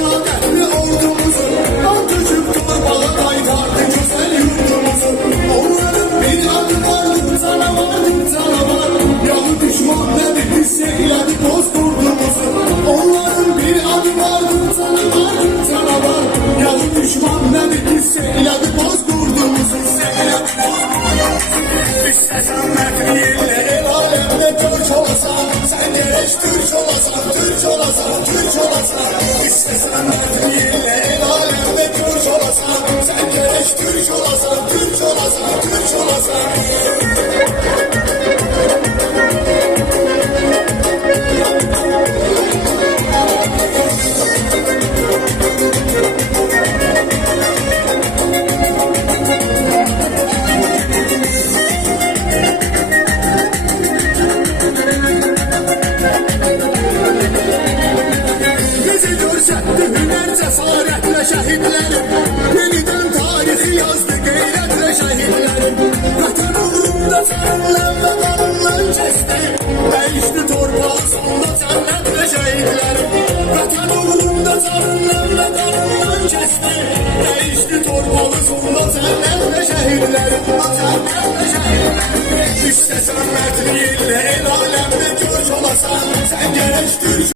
başa qətli ordumuzu, an töküb torbağa qaytardı gözəl yurdumuzu. Onların bir adı vardı, canavardı, canavar. Yalı düşman nədir, hiss eylədi bozdurdumuzu. Onların bir adı vardı, canavardı, canavar. Yalı düşman nədir, hiss eylədi bozdurdumuzu. İstəsən mətn yerlə el aləmdə Türk olasan, sən gərək Türk olasan, Türk olasan, Türk olasan. İstəsən mətn yerlə el aləmdə Türk olasan, sən gərək Türk olasan, Türk olasan, Türk olasan. Cəsarətlə şəhidlərim, yenidən tarixi yazdı qeyrətlə şəhidlərim. Vətən uğrunda canlanma qanundan kəsdi, dəyişdi torpağı sonda cənnətlə şəhidlərim. Vətən uğrunda canlanma qanundan kəsdi, dəyişdi torpağı sonda cənnətlə şəhidlərim. Cənnətlə şəhidlərim. İstəsən mətn yerlə el aləmdə Türk olasan, sən gərək